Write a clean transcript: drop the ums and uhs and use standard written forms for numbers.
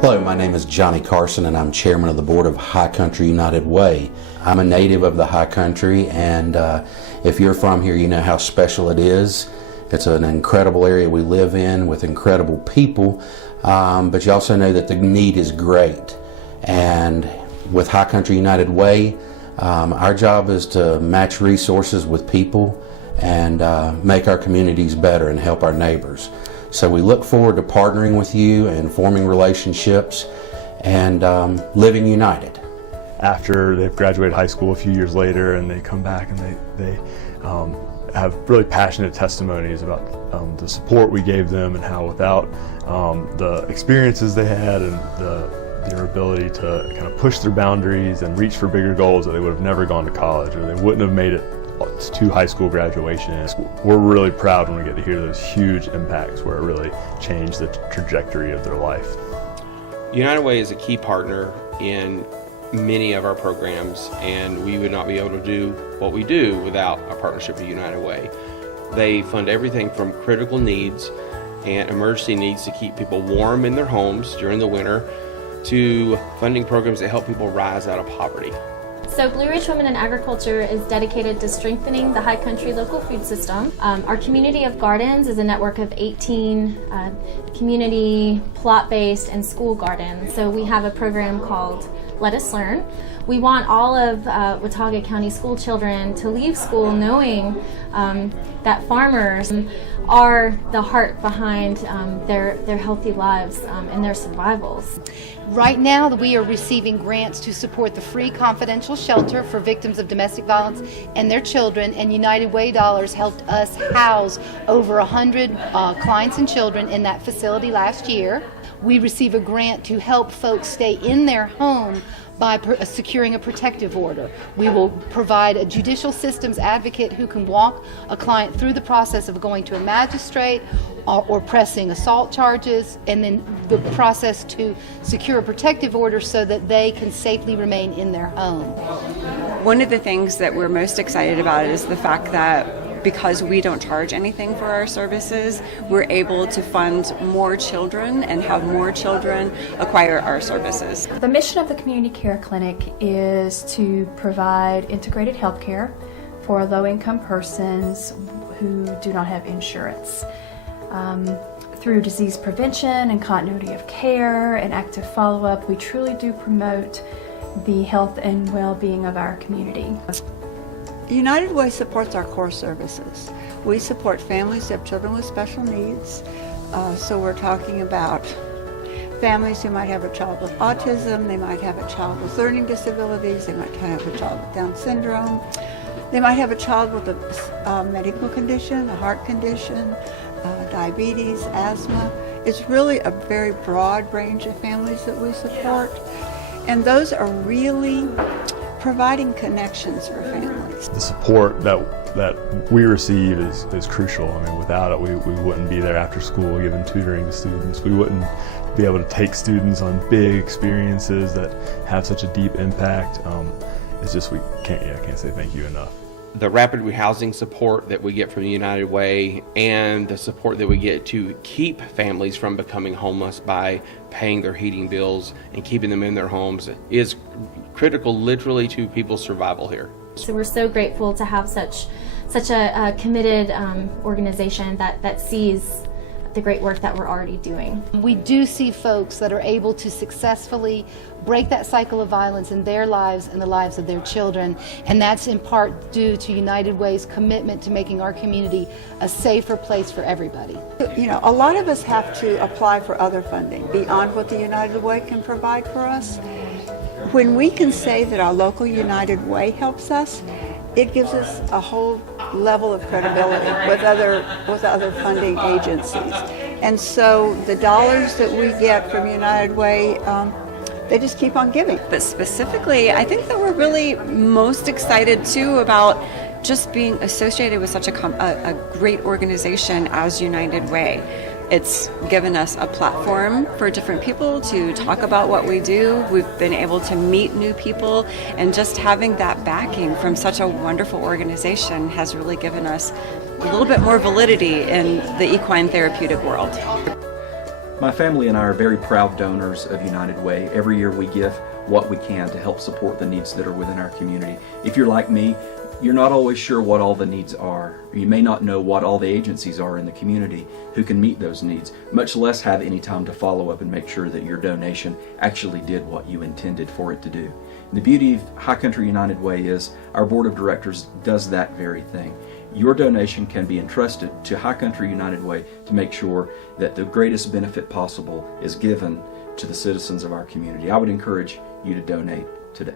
Hello, my name is Johnny Carson and I'm chairman of the board of High Country United Way. I'm a native of the High Country, and if you're from here, you know how special it is. It's an incredible area we live in with incredible people, but you also know that the need is great. And with High Country United Way, our job is to match resources with people and make our communities better and help our neighbors. So we look forward to partnering with you and forming relationships and living united. After they've graduated high school a few years later and they come back and they have really passionate testimonies about the support we gave them and how without the experiences they had and their ability to kind of push their boundaries and reach for bigger goals, that they would have never gone to college or they wouldn't have made it to high school graduation. We're really proud when we get to hear those huge impacts where it really changed the trajectory of their life. United Way is a key partner in many of our programs, and we would not be able to do what we do without a partnership with United Way. They fund everything from critical needs and emergency needs to keep people warm in their homes during the winter to funding programs that help people rise out of poverty. So Blue Ridge Women in Agriculture is dedicated to strengthening the High Country local food system. Our community of gardens is a network of 18 community, plot-based, and school gardens. So we have a program called Let Us Learn. We want all of Watauga County school children to leave school knowing that farmers are the heart behind their healthy lives and their survivals. Right now, we are receiving grants to support the free confidential shelter for victims of domestic violence and their children, and United Way dollars helped us house over 100 clients and children in that facility last year. We receive a grant to help folks stay in their home by securing a protective order. We will provide a judicial systems advocate who can walk a client through the process of going to a magistrate or pressing assault charges, and then the process to secure a protective order so that they can safely remain in their home. One of the things that we're most excited about is the fact that because we don't charge anything for our services, we're able to fund more children and have more children acquire our services. The mission of the Community Care Clinic is to provide integrated health care for low-income persons who do not have insurance. Through disease prevention and continuity of care and active follow-up, we truly do promote the health and well-being of our community. United Way supports our core services. We support families who have children with special needs. So we're talking about families who might have a child with autism, they might have a child with learning disabilities, they might have a child with Down syndrome, they might have a child with a medical condition, a heart condition, diabetes, asthma. It's really a very broad range of families that we support, and those are really providing connections for families. The support that we receive is crucial. I mean, without it, we wouldn't be there after school giving tutoring to students. We wouldn't be able to take students on big experiences that have such a deep impact. It's just, I can't say thank you enough. The rapid rehousing support that we get from United Way and the support that we get to keep families from becoming homeless by paying their heating bills and keeping them in their homes is critical literally to people's survival here. So we're so grateful to have such a committed organization that sees the great work that we're already doing. We do see folks that are able to successfully break that cycle of violence in their lives and the lives of their children, and that's in part due to United Way's commitment to making our community a safer place for everybody. You know, a lot of us have to apply for other funding beyond what the United Way can provide for us. When we can say that our local United Way helps us, it gives us a whole level of credibility with other funding agencies. And so the dollars that we get from United Way, they just keep on giving. But specifically, I think that we're really most excited too about just being associated with such a great organization as United Way. It's given us a platform for different people to talk about what we do. We've been able to meet new people, and just having that backing from such a wonderful organization has really given us a little bit more validity in the equine therapeutic world. My family and I are very proud donors of United Way. Every year we give what we can to help support the needs that are within our community. If you're like me, you're not always sure what all the needs are. You may not know what all the agencies are in the community who can meet those needs, much less have any time to follow up and make sure that your donation actually did what you intended for it to do. The beauty of High Country United Way is our board of directors does that very thing. Your donation can be entrusted to High Country United Way to make sure that the greatest benefit possible is given to the citizens of our community. I would encourage you to donate today.